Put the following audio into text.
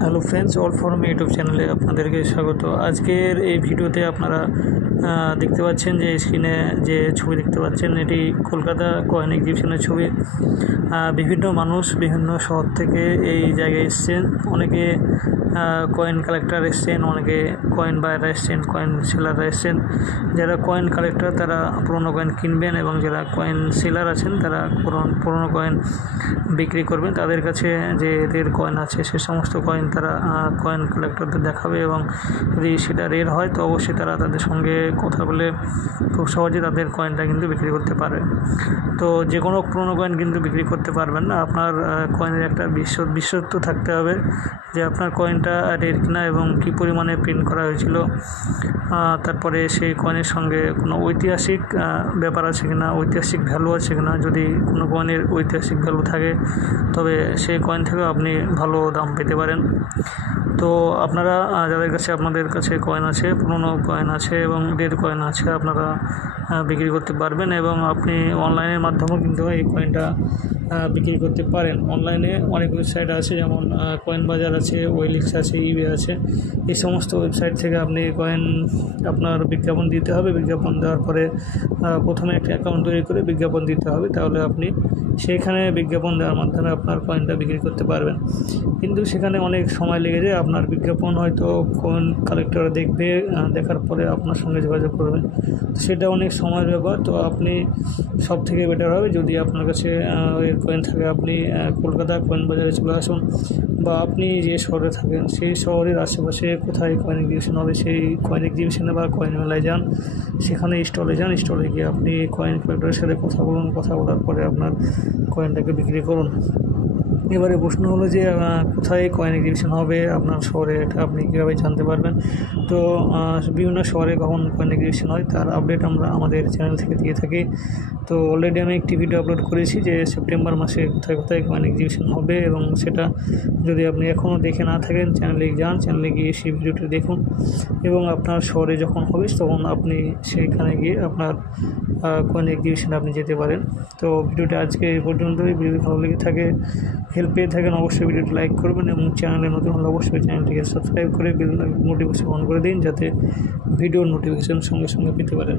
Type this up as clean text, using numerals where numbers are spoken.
Hello friends, all form YouTube চ্যানেলে আপনাদেরকে স্বাগত। আজকের এই ভিডিওতে আপনারা দেখতে পাচ্ছেন যে স্ক্রিনে যে ছবি দেখতে পাচ্ছেন, এটি কলকাতা কয়েন এক্সিবিশনের ছবি। বিভিন্ন মানুষ বিভিন্ন শহর থেকে এই জায়গায় এসছেন। অনেকে কয়েন কালেক্টর এসছেন, অনেকে কয়েন বায়াররা এসছেন, কয়েন সেলাররা এসছেন। যারা কয়েন কালেক্টর তারা পুরনো কয়েন কিনবেন, এবং যারা কয়েন সেলার আছেন তারা পুরনো কয়েন বিক্রি করবেন। তাদের কাছে যে রের কয়েন আছে সে সমস্ত কয়েন তারা কয়েন কালেক্টরদের দেখাবে, এবং যদি সেটা রের হয় তো অবশ্যই তারা তাদের সঙ্গে কথা বলে খুব সহজে তাদের কয়েনটা কিন্তু বিক্রি করতে পারবে। তো যে কোনো পুরনো কয়েন কিন্তু বিক্রি করতে পারবেন না। আপনার কয়েনের একটা বিশ্বস্ত থাকতে হবে যে আপনার কয়েনটা রের কিনা এবং কী পরিমাণে প্রিন্ট করা হয়েছিল। তারপরে সেই কয়েনের সঙ্গে কোনো ঐতিহাসিক ব্যাপার আছে কিনা, ঐতিহাসিক ভ্যালু আছে কিনা। যদি কোনো কয়েনের ঐতিহাসিক ভ্যালু থাকে তবে সেই কয়েন থেকেও আপনি ভালো দাম পেতে পারেন। তো আপনারা আপনাদের কাছে কয়েন আছে, পুরনো কয়েন আছে এবং রের কয়েন আছে, আপনারা বিক্রি করতে পারবেন, এবং আপনি অনলাইনের মাধ্যমেও কিন্তু এই কয়েনটা বিক্রি করতে পারেন। অনলাইনে অনেক ওয়েবসাইট আছে, যেমন কয়েন বাজার আছে, ওয়েলিক্স আছে, ইবে আছে। এই সমস্ত ওয়েবসাইট থেকে আপনি কয়েন আপনার বিজ্ঞাপন দিতে হবে। বিজ্ঞাপন দেওয়ার পরে প্রথমে একটা অ্যাকাউন্ট তৈরি করে বিজ্ঞাপন দিতে হবে, তাহলে আপনি সেইখানে বিজ্ঞাপন দেওয়ার মাধ্যমে আপনার কয়েনটা বিক্রি করতে পারবেন। কিন্তু সেখানে অনেক সময় লেগে যায়। আপনার বিজ্ঞাপন হয়তো কয়েন কালেক্টর দেখবে, দেখার পরে আপনার সঙ্গে যোগাযোগ করবেন, সেটা অনেক সময়ের ব্যাপার। তো আপনি সব থেকে বেটার হবে যদি আপনার কাছে এর কয়েন থাকে, আপনি কলকাতা কয়েন বাজারে চলে আসুন, বা আপনি যে শহরে থাকেন সেই শহরের আশেপাশে কোথায় কয়েন এক্সিবিশন হবে সেই কয়েন এক্সিবিশনে বা কয়েন মেলায় যান, সেখানে স্টলে যান। স্টলে গিয়ে আপনি কয়েন কালেক্টরের সাথে কথা বলুন, কথা বলার পরে আপনার কয়েনটাকে বিক্রি করুন। এবারে প্রশ্ন হলো যে কোথায় কয়েন এক্সিবিশন হবে আপনার শহরে, এটা আপনি কীভাবে জানতে পারবেন? তো বিভিন্ন শহরে কখন কয়েন এক্সিবিশন হয় তার আপডেট আমরা আমাদের চ্যানেল থেকে দিয়ে থাকি। তো অলরেডি আমি একটি ভিডিও আপলোড করেছি যে সেপ্টেম্বর মাসে কোথায় কোথায় কয়েন এক্সিবিশন হবে, এবং সেটা যদি আপনি এখনও দেখে না থাকেন চ্যানেলে যান, চ্যানেলে গিয়ে সেই ভিডিওটি দেখুন, এবং আপনার শহরে যখন হবে তখন আপনি সেইখানে গিয়ে আপনার কয়েন এক্সিবিশনে আপনি যেতে পারেন। তো ভিডিওটি আজকে এই পর্যন্তই। ভিডিওটি ভালো লেগে থাকে, হেল্প পেয়ে থাকেন, অবশ্যই ভিডিওটি লাইক করবেন, এবং চ্যানেলে নতুন হলে অবশ্যই চ্যানেলটিকে সাবস্ক্রাইব করে বেল নোটিফিকেশন অন করে দিন, যাতে ভিডিওর নোটিফিকেশন সঙ্গে সঙ্গে পেতে পারেন।